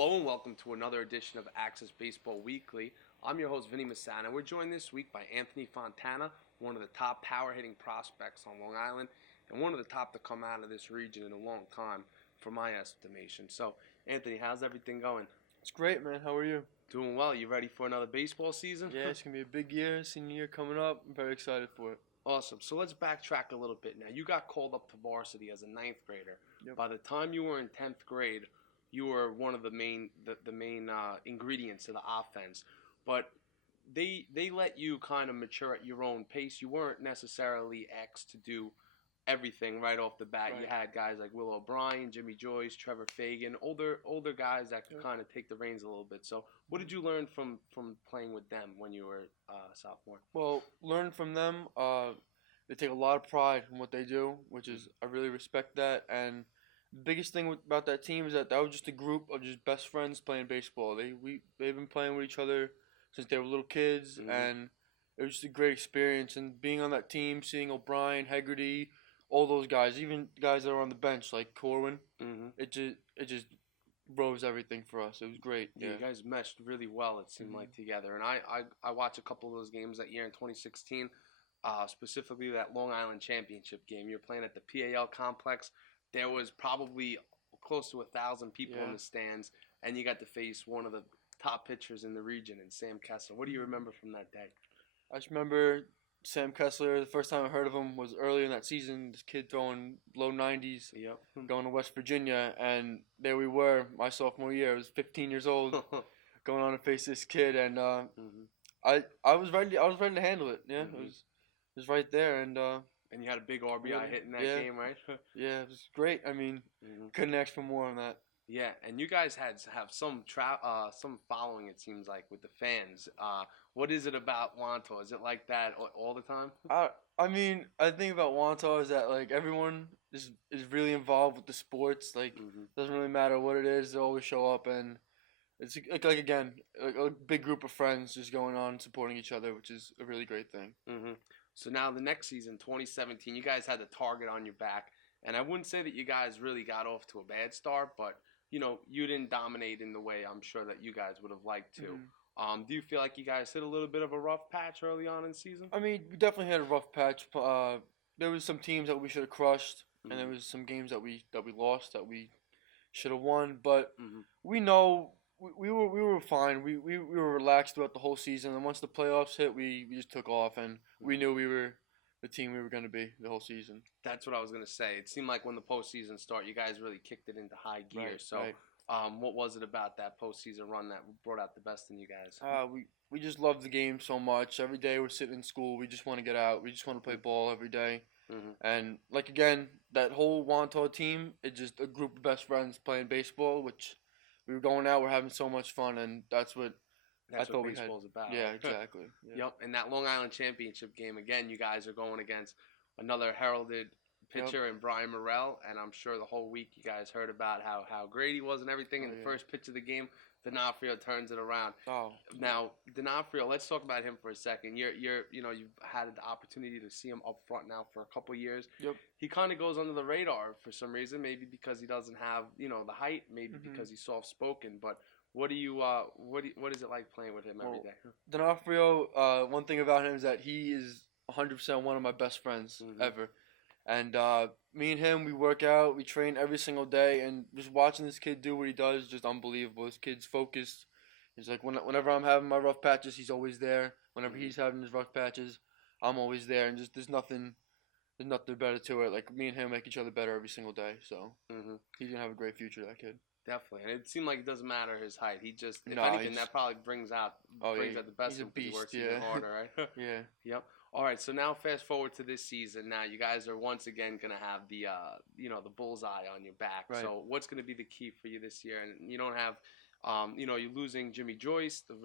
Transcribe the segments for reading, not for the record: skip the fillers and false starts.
Hello and welcome to another edition of Axcess Baseball Weekly. I'm your host, Vinny Masana. We're joined this week by Anthony Fontana, one of the top power-hitting prospects on Long Island, and one of the top to come out of this region in a long time, for my estimation. So, Anthony, how's everything going? It's great, man. How are you? Doing well. You ready for another baseball season? Yeah, it's going to be a big year, senior year coming up. I'm very excited for it. Awesome. So let's backtrack a little bit now. You got called up to varsity as a ninth grader. Yep. By the time you were in 10th grade, you were one of the main ingredients of the offense. But they let you kind of mature at your own pace. You weren't necessarily asked to do everything right off the bat. Right. You had guys like Will O'Brien, Jimmy Joyce, Trevor Fagan, older guys that could kind of take the reins a little bit. So what did you learn from playing with them when you were a sophomore? Well, learn from them. They take a lot of pride in what they do, which is I really respect that. And the biggest thing about that team is that was just a group of just best friends playing baseball. They've been playing with each other since they were little kids, and it was just a great experience. And being on that team, seeing O'Brien, Hegarty, all those guys, even guys that are on the bench like Corwin, it just rose everything for us. It was great. Yeah, you guys meshed really well, it seemed like, together. And I watched a couple of those games that year in 2016, specifically that Long Island Championship game. You're playing at the PAL complex. There was probably close to 1,000 people in the stands, and you got to face one of the top pitchers in the region, in Sam Kessler. What do you remember from that day? I just remember Sam Kessler. The first time I heard of him was early in that season. This kid throwing low 90s, going to West Virginia, and there we were, my sophomore year. I was 15 years old, going on to face this kid, and I was ready. I was ready to handle it. Yeah, it was right there, and you had a big RBI hit in that game, right? Yeah, it was great. I mean, couldn't ask for more on that. Yeah, and you guys have some following, it seems like, with the fans. What is it about Wantagh? Is it like that all the time? I mean, I think about Wantagh is that like everyone is really involved with the sports. Like, doesn't really matter what it is, they always show up, and it's like again, like a big group of friends just going on and supporting each other, which is a really great thing. So now the next season, 2017, you guys had the target on your back, and I wouldn't say that you guys really got off to a bad start, but you didn't dominate in the way I'm sure that you guys would have liked to. Do you feel like you guys hit a little bit of a rough patch early on in the season? I mean, we definitely had a rough patch. There was some teams that we should have crushed, and there was some games that we lost that we should have won. But we know we were fine. We were relaxed throughout the whole season, and once the playoffs hit, we just took off, and we knew we were the team we were going to be the whole season. That's what I was going to say. It seemed like when the postseason started, you guys really kicked it into high gear. What was it about that postseason run that brought out the best in you guys? We just love the game so much. Every day we're sitting in school. We just want to get out. We just want to play ball every day. And, like, again, that whole Wantagh team, it's just a group of best friends playing baseball, which we were going out. We're having so much fun, and that's what baseball's about. Yeah, exactly. Yeah. Yep, and that Long Island Championship game, again, you guys are going against another heralded pitcher in Brian Morrell, and I'm sure the whole week you guys heard about how great he was and everything. In the first pitch of the game, D'Onofrio turns it around. Now, D'Onofrio, let's talk about him for a second. You've had the opportunity to see him up front now for a couple years. Yep. He kind of goes under the radar for some reason, maybe because he doesn't have the height, maybe because he's soft spoken, but what is it like playing with him every day? D'Onofrio, one thing about him is that he is 100% one of my best friends ever. And me and him, we work out, we train every single day, and just watching this kid do what he does is just unbelievable. This kid's focused. He's like, whenever I'm having my rough patches, he's always there. Whenever he's having his rough patches, I'm always there. And just there's nothing better to it. Like, me and him make each other better every single day. So he's going to have a great future, that kid. Definitely, and it seemed like it doesn't matter his height. He just, if anything, that probably brings out the best of him because he works even harder, right? Yeah. Yep. All right, so now fast forward to this season. Now you guys are once again going to have the bullseye on your back. Right. So what's going to be the key for you this year? And you don't have, you're losing Jimmy Joyce, the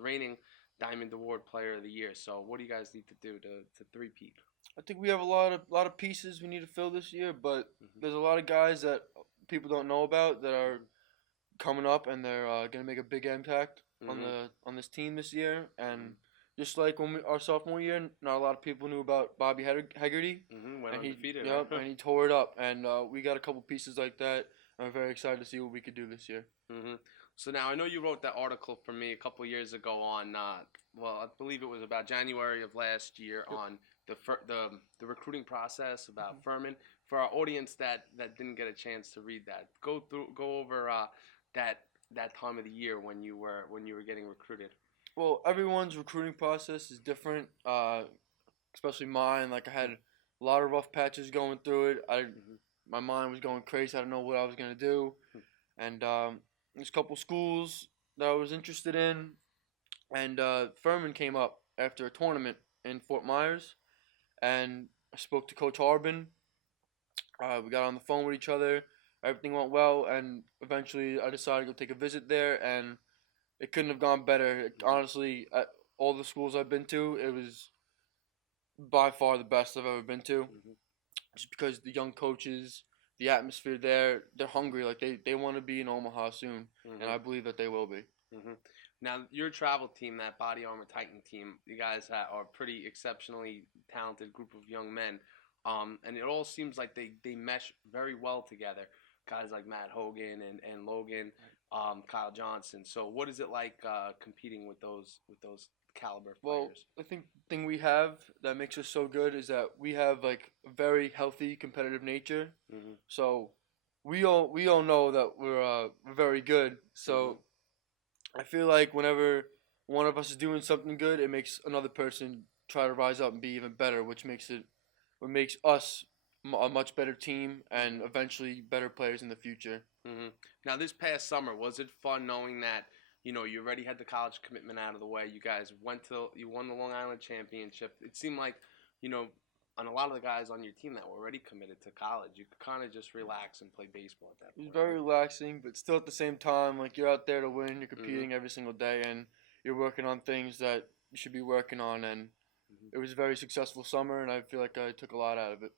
reigning Diamond Award Player of the Year. So what do you guys need to do to three-peat? I think we have a lot of pieces we need to fill this year, but there's a lot of guys that people don't know about that are coming up, and they're going to make a big impact on this team this year. And just like our sophomore year, not a lot of people knew about Bobby Hegarty. Went And undefeated. yep, Right? and he tore it up. And we got a couple pieces like that. I'm very excited to see what we could do this year. So now I know you wrote that article for me a couple years ago on, well, I believe it was about January of last year on the recruiting process about Furman. For our audience that didn't get a chance to read that, go over that time of the year when you were getting recruited. Well, everyone's recruiting process is different, especially mine. Like I had a lot of rough patches going through it. My mind was going crazy. I didn't know what I was gonna do, and there's a couple schools that I was interested in, and Furman came up after a tournament in Fort Myers, and I spoke to Coach Harbin. We got on the phone with each other. Everything went well, and eventually I decided to go take a visit there, and it couldn't have gone better. Honestly, at all the schools I've been to, it was by far the best I've ever been to. Just because the young coaches, the atmosphere there, they're hungry. Like they want to be in Omaha soon, and I believe that they will be. Now, your travel team, that Body Armor Titan team, you guys are a pretty exceptionally talented group of young men, and it all seems like they mesh very well together. Guys like Matt Hogan and Logan, Kyle Johnson. So, what is it like competing with those caliber players? Well, I think the thing we have that makes us so good is that we have like a very healthy competitive nature. So we all know that we're very good. So I feel like whenever one of us is doing something good, it makes another person try to rise up and be even better, which makes us a much better team and eventually better players in the future. Now, this past summer, was it fun knowing that you already had the college commitment out of the way? You guys you won the Long Island Championship. It seemed like, on a lot of the guys on your team that were already committed to college, you could kind of just relax and play baseball at that point. It was very relaxing, but still at the same time, like you're out there to win. You're competing every single day, and you're working on things that you should be working on. And it was a very successful summer, and I feel like I took a lot out of it.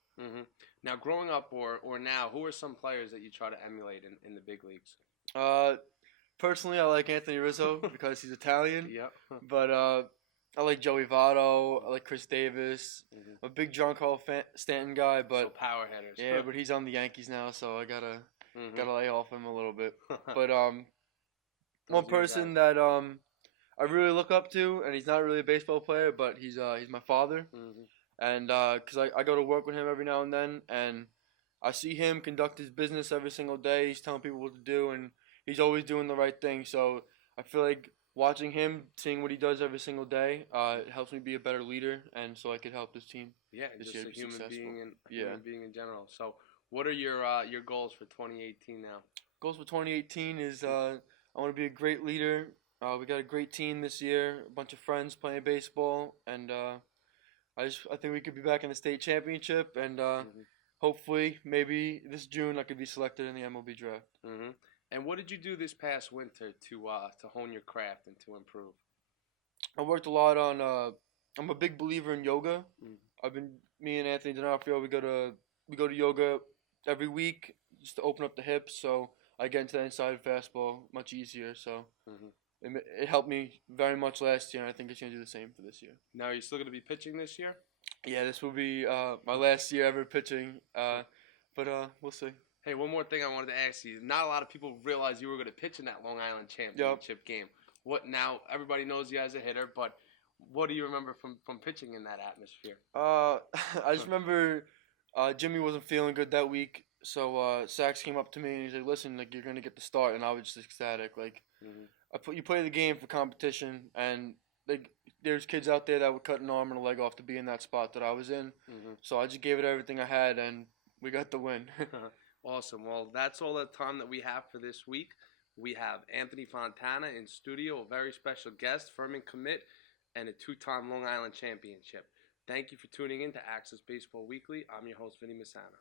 Now, growing up or now, who are some players that you try to emulate in the big leagues? Personally, I like Anthony Rizzo because he's Italian. Yep. But I like Joey Votto. I like Chris Davis. I'm a big Giancarlo Stanton guy, but so power hitters. Yeah, but he's on the Yankees now, so I gotta lay off him a little bit. But one person that I really look up to, and he's not really a baseball player, but he's my father. And because I go to work with him every now and then, and I see him conduct his business every single day. He's telling people what to do, and he's always doing the right thing. So I feel like watching him, seeing what he does every single day, it helps me be a better leader, and so I could help this team. Yeah, this just year a be human successful. being and human being in general. So, what are your goals for 2018 now? Goals for 2018 is I want to be a great leader. We got a great team this year, a bunch of friends playing baseball, and I think we could be back in the state championship, and hopefully maybe this June I could be selected in the MLB draft. And what did you do this past winter to hone your craft and to improve? I worked a lot on. I'm a big believer in yoga. Me and Anthony D'Onofrio, we go to yoga every week just to open up the hips, so I get into that inside fastball much easier. So it helped me very much last year, and I think it's gonna do the same for this year. Now, are you still gonna be pitching this year? Yeah, this will be my last year ever pitching, but we'll see. Hey, one more thing I wanted to ask you. Not a lot of people realize you were going to pitch in that Long Island Championship game. What now? Everybody knows you as a hitter, but what do you remember from pitching in that atmosphere? I just remember Jimmy wasn't feeling good that week, so Sax came up to me and he's like, "Listen, like you're gonna get the start," and I was just ecstatic. Like, you play the game for competition, and like there's kids out there that would cut an arm and a leg off to be in that spot that I was in. So I just gave it everything I had, and we got the win. Awesome. Well, that's all the time that we have for this week. We have Anthony Fontana in studio, a very special guest, Furman commit, and a two-time Long Island championship. Thank you for tuning in to Axcess Baseball Weekly. I'm your host, Vinny Masana.